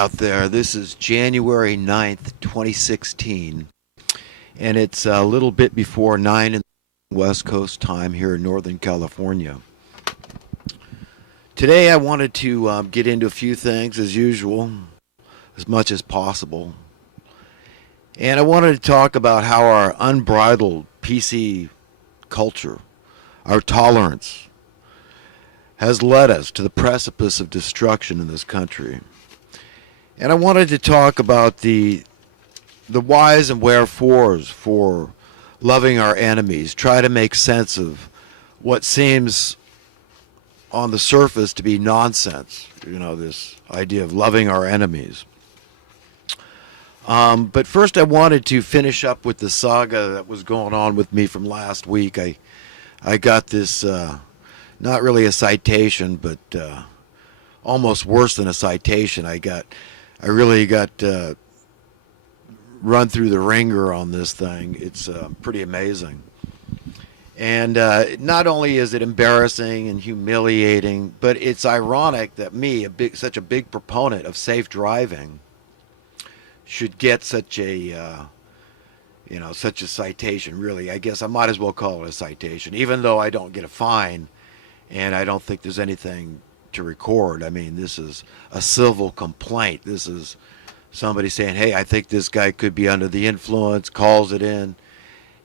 Out there. This is January 9th, 2016, and it's a little bit before 9 in the West Coast time here in Northern California. Today I wanted to get into a few things as usual, as much as possible. And I wanted to talk about how our unbridled PC culture, our tolerance, has led us to the precipice of destruction in this country. And I wanted to talk about the whys and wherefores for loving our enemies. Try to make sense of what seems on the surface to be nonsense. This idea of loving our enemies. But first, I wanted to finish up with the saga that was going on with me from last week. I got this, not really a citation, but almost worse than a citation. I really got run through the ringer on this thing. It's pretty amazing. And not only is it embarrassing and humiliating, but it's ironic that me, such a big proponent of safe driving, should get such a citation. Really, I guess I might as well call it a citation, even though I don't get a fine, and I don't think there's anything to record. I mean, this is a civil complaint. This is somebody saying, hey, I think this guy could be under the influence, calls it in,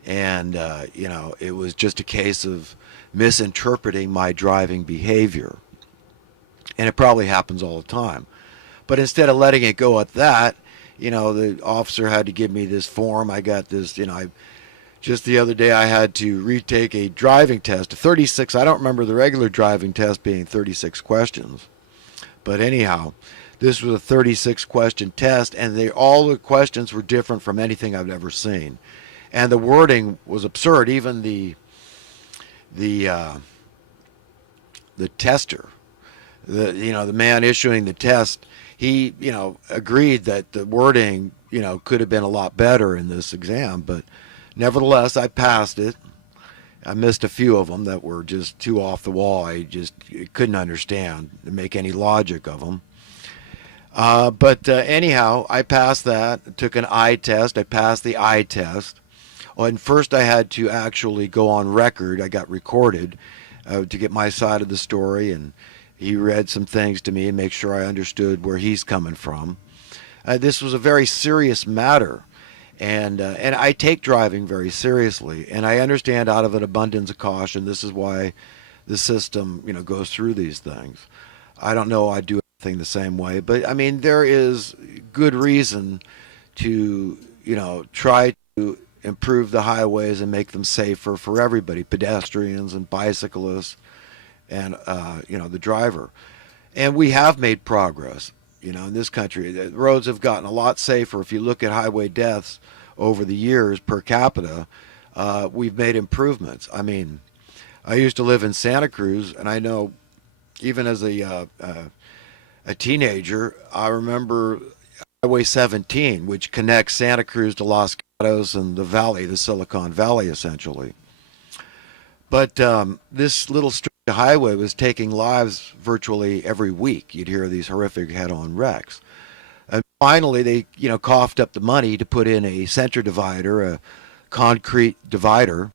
and it was just a case of misinterpreting my driving behavior. And it probably happens all the time. But instead of letting it go at that, the officer had to give me this form. I got this, just the other day I had to retake a driving test, 36. I don't remember the regular driving test being 36 questions. But anyhow, this was a 36 question test, and all the questions were different from anything I've ever seen. And the wording was absurd. Even the tester, the man issuing the test, he agreed that the wording could have been a lot better in this exam, but nevertheless, I passed it. I missed a few of them that were just too off the wall. I just couldn't understand and make any logic of them. But anyhow, I passed that. Took an eye test. I passed the eye test. And first I had to actually go on record. I got recorded to get my side of the story, and he read some things to me and make sure I understood where he's coming from. This was a very serious matter. And I take driving very seriously, and I understand out of an abundance of caution. This is why the system, goes through these things. I don't know I'd do anything the same way, but I mean there is good reason to, try to improve the highways and make them safer for everybody, pedestrians and bicyclists, and the driver. And we have made progress. In this country, the roads have gotten a lot safer. If you look at highway deaths over the years per capita, we've made improvements. I mean, I used to live in Santa Cruz, and I know even as a teenager, I remember Highway 17, which connects Santa Cruz to Los Gatos and the valley, the Silicon Valley, essentially. But this little stretch of highway was taking lives virtually every week. You'd hear these horrific head-on wrecks. And finally, they coughed up the money to put in a center divider, a concrete divider.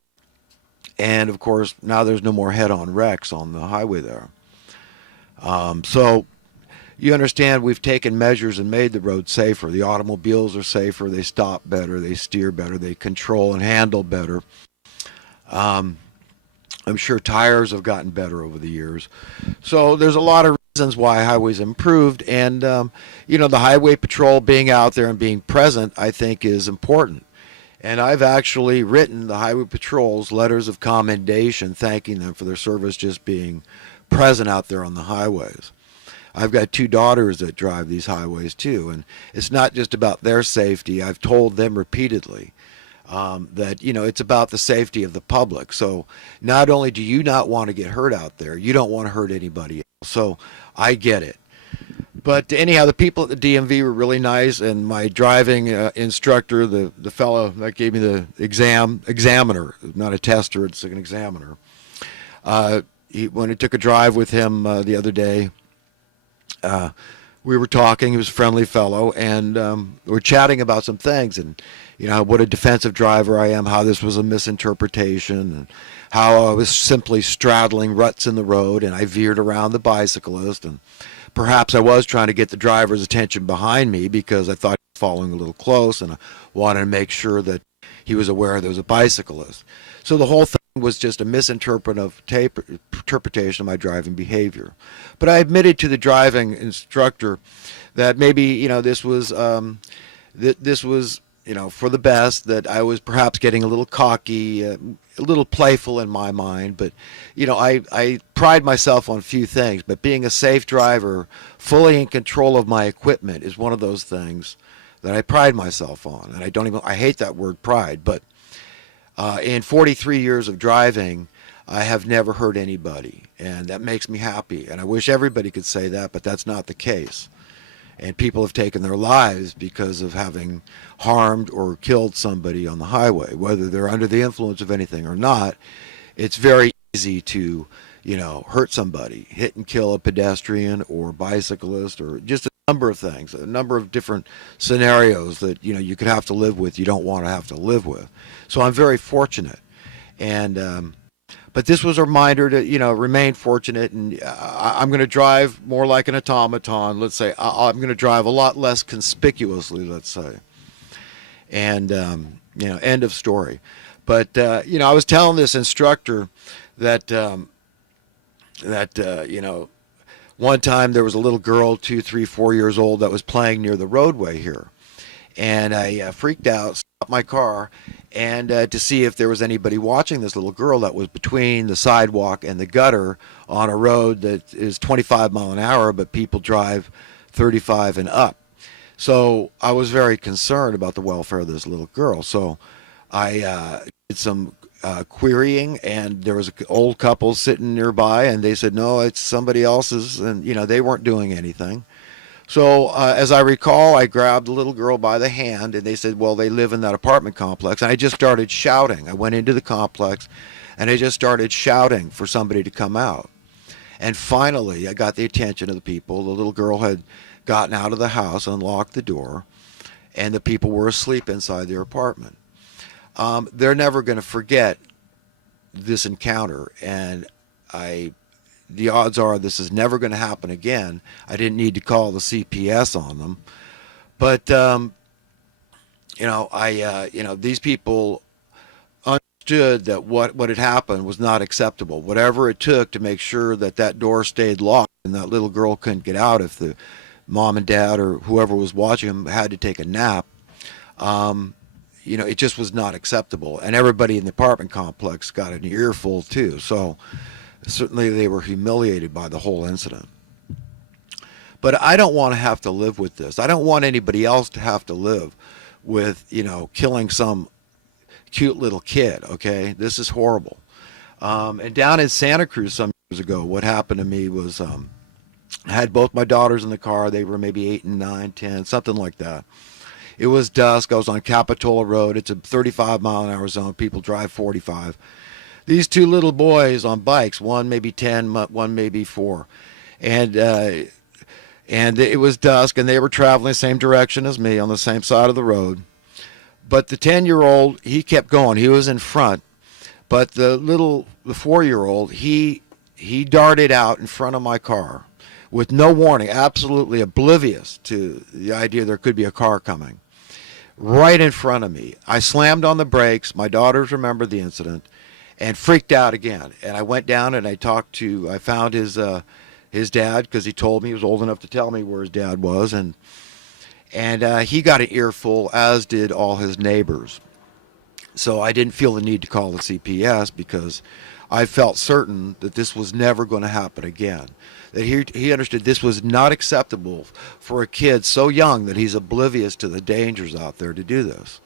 And, of course, now there's no more head-on wrecks on the highway there. So you understand we've taken measures and made the road safer. The automobiles are safer. They stop better. They steer better. They control and handle better. I'm sure tires have gotten better over the years. So there's a lot of reasons why highways improved. And, the highway patrol being out there and being present, I think, is important. And I've actually written the highway patrols letters of commendation, thanking them for their service just being present out there on the highways. I've got 2 daughters that drive these highways too, and it's not just about their safety. I've told them repeatedly that it's about the safety of the public. So not only do you not want to get hurt out there, you don't want to hurt anybody else. So I get it. But anyhow, the people at the DMV were really nice, and my driving instructor, the fellow that gave me the examiner, not a tester, it's an examiner. When I took a drive with him the other day, we we were talking. He was a friendly fellow, and we were chatting about some things, and what a defensive driver I am, how this was a misinterpretation, and how I was simply straddling ruts in the road, and I veered around the bicyclist, and perhaps I was trying to get the driver's attention behind me because I thought he was following a little close, and I wanted to make sure that he was aware there was a bicyclist. So the whole thing was just a misinterpretation of my driving behavior. But I admitted to the driving instructor that maybe this was for the best, that I was perhaps getting a little cocky, a little playful in my mind. But I pride myself on a few things, but being a safe driver, fully in control of my equipment, is one of those things that I pride myself on. And I hate that word pride, but in 43 years of driving, I have never hurt anybody, and that makes me happy. And I wish everybody could say that, but that's not the case. And people have taken their lives because of having harmed or killed somebody on the highway, whether they're under the influence of anything or not. It's very easy to, hurt somebody, hit and kill a pedestrian or bicyclist, or just a number of things, a number of different scenarios that, you could have to live with, you don't want to have to live with. So I'm very fortunate. And, but this was a reminder to, remain fortunate, and I'm going to drive more like an automaton, let's say. I'm going to drive a lot less conspicuously, let's say. And, end of story. But, I was telling this instructor that, one time there was a little girl, 2, 3, 4 years old, that was playing near the roadway here. And I freaked out, stopped my car, and to see if there was anybody watching this little girl that was between the sidewalk and the gutter on a road that is 25 mile an hour, but people drive 35 and up. So I was very concerned about the welfare of this little girl. So I did some querying, and there was an old couple sitting nearby, and they said, no, it's somebody else's, and they weren't doing anything. So as I recall, I grabbed the little girl by the hand, and they said, well, they live in that apartment complex. And I just started shouting. I went into the complex, and I just started shouting for somebody to come out. And finally, I got the attention of the people. The little girl had gotten out of the house, unlocked the door, and the people were asleep inside their apartment. They're never going to forget this encounter, and the odds are this is never going to happen again. I didn't need to call the CPS on them. But, these people understood that what had happened was not acceptable. Whatever it took to make sure that door stayed locked and that little girl couldn't get out if the mom and dad or whoever was watching them had to take a nap, it just was not acceptable. And everybody in the apartment complex got an earful too. So certainly they were humiliated by the whole incident. But I don't want to have to live with this. I don't want anybody else to have to live with, killing some cute little kid, okay? This is horrible. And down in Santa Cruz some years ago, what happened to me was I had both my daughters in the car. They were maybe 8 and 9, 10, something like that. It was dusk. I was on Capitola Road. It's a 35 mile an hour zone. People drive 45. These two little boys on bikes, one maybe 10, one maybe 4. And it was dusk, and they were traveling the same direction as me on the same side of the road. But the 10-year-old, he kept going. He was in front. But the 4-year-old, he darted out in front of my car with no warning, absolutely oblivious to the idea there could be a car coming, right in front of me. I slammed on the brakes. My daughters remembered the incident and freaked out again. And I went down and I found his dad, because he told me, he was old enough to tell me where his dad was. And he got an earful, as did all his neighbors. So I didn't feel the need to call the CPS, because I felt certain that this was never going to happen again. That he understood this was not acceptable for a kid so young that he's oblivious to the dangers out there to do this.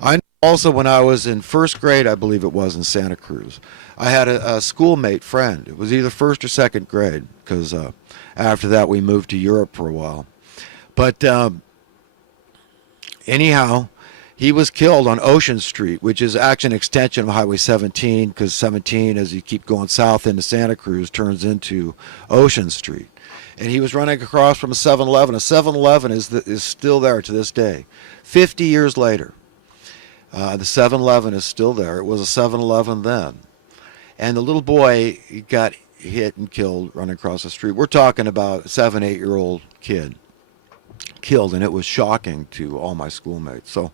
I know also, when I was in first grade, I believe it was, in Santa Cruz, I had a schoolmate friend. It was either first or second grade, because after that we moved to Europe for a while. But anyhow, he was killed on Ocean Street, which is actually an extension of Highway 17, because 17, as you keep going south into Santa Cruz, turns into Ocean Street. and he was running across from a 7-Eleven. A 7-Eleven is still there to this day. 50 years later, the 7-Eleven is still there. It was a 7-Eleven then. And the little boy got hit and killed running across the street. We're talking about a 7, 8-year-old kid killed, and it was shocking to all my schoolmates. So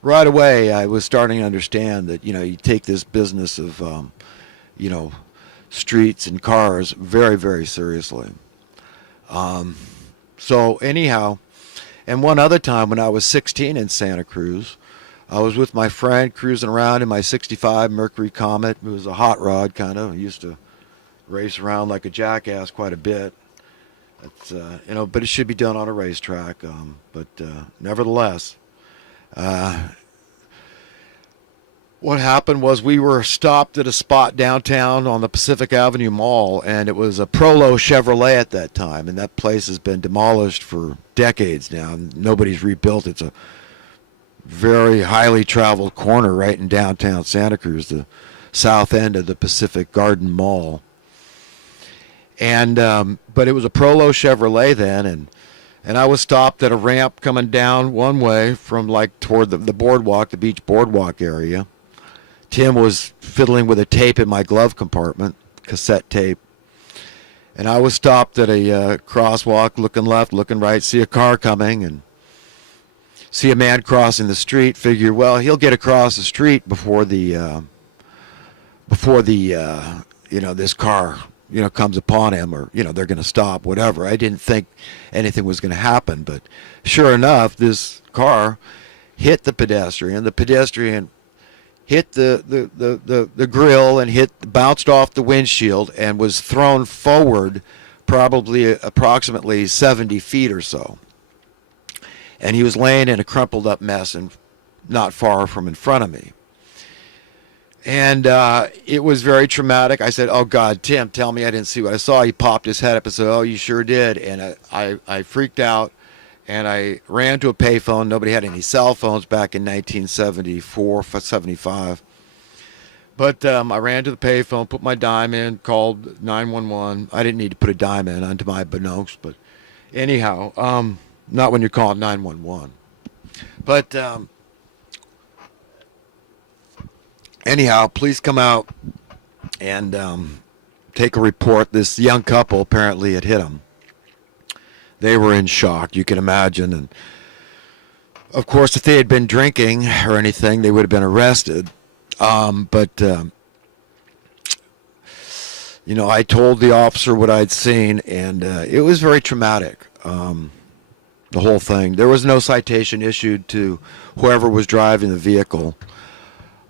right away, I was starting to understand that, you take this business of, streets and cars very, very seriously. So anyhow, and one other time when I was 16 in Santa Cruz, I was with my friend cruising around in my 65 Mercury Comet. It was a hot rod, kind of. I used to race around like a jackass quite a bit. It's, but it should be done on a racetrack. But nevertheless, what happened was we were stopped at a spot downtown on the Pacific Avenue Mall, and it was a Prolo Chevrolet at that time, and that place has been demolished for decades now. Nobody's rebuilt. It's a very highly traveled corner right in downtown Santa Cruz, the south end of the Pacific Garden Mall. And but it was a Prolo Chevrolet then, and I was stopped at a ramp coming down one way from toward the boardwalk, the beach boardwalk area. Tim was fiddling with a tape in my glove compartment, cassette tape. And I was stopped at a crosswalk, looking left, looking right, see a car coming, and see a man crossing the street. Figure, well, he'll get across the street before the this car comes upon him, or they're going to stop, whatever. I didn't think anything was going to happen, but sure enough, this car hit the pedestrian. The pedestrian hit the grill and bounced off the windshield and was thrown forward probably approximately 70 feet or so. And he was laying in a crumpled up mess and not far from in front of me. And it was very traumatic. I said, "Oh God, Tim, tell me I didn't see what I saw." He popped his head up and said, "Oh, you sure did." And I freaked out. And I ran to a payphone. Nobody had any cell phones back in 1974, 75. But I ran to the payphone, put my dime in, called 911. I didn't need to put a dime in onto my Binocs, but anyhow, not when you're calling 911. But anyhow, please come out and take a report. This young couple apparently had hit him. They were in shock, you can imagine. And, of course, if they had been drinking or anything, they would have been arrested. But I told the officer what I'd seen, and it was very traumatic, the whole thing. There was no citation issued to whoever was driving the vehicle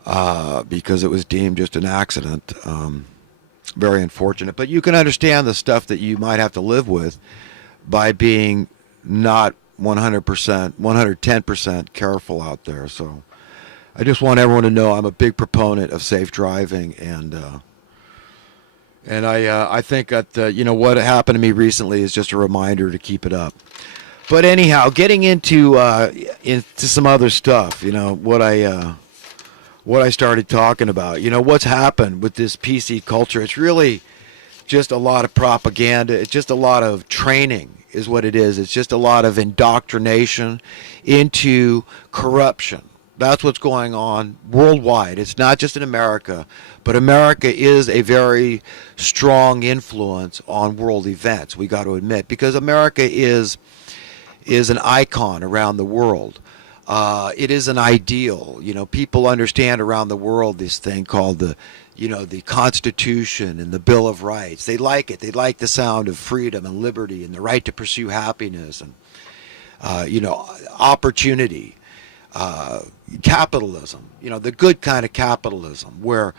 because it was deemed just an accident. Very unfortunate. But you can understand the stuff that you might have to live with by being not 100%, 110% careful out there. So I just want everyone to know I'm a big proponent of safe driving, and I think that what happened to me recently is just a reminder to keep it up. But anyhow, getting into some other stuff, what I started talking about, what's happened with this PC culture. It's really just a lot of propaganda. It's just a lot of training is what it is. It's just a lot of indoctrination into corruption. That's what's going on worldwide. It's not just in America, but America is a very strong influence on world events, we got to admit, because America is an icon around the world. It is an ideal. People understand around the world this thing called the Constitution and the Bill of Rights. They like it. They like the sound of freedom and liberty and the right to pursue happiness and, opportunity, capitalism, the good kind of capitalism where,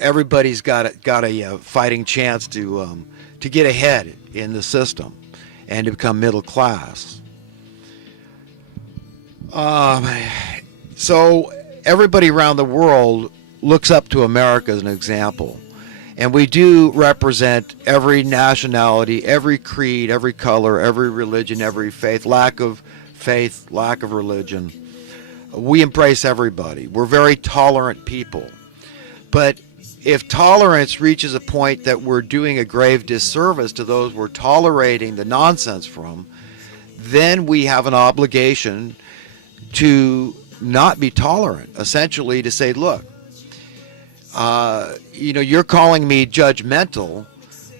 everybody's got a fighting chance to get ahead in the system and to become middle class. So everybody around the world looks up to America as an example. And we do represent every nationality, every creed, every color, every religion, every faith, lack of religion. We embrace everybody. We're very tolerant people. But if tolerance reaches a point that we're doing a grave disservice to those we're tolerating the nonsense from, then we have an obligation to not be tolerant, essentially to say, look, you're calling me judgmental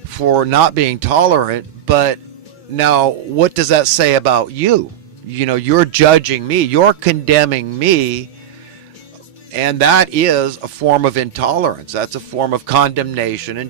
for not being tolerant, but now what does that say about you? You're judging me, you're condemning me, and that is a form of intolerance. That's a form of condemnation and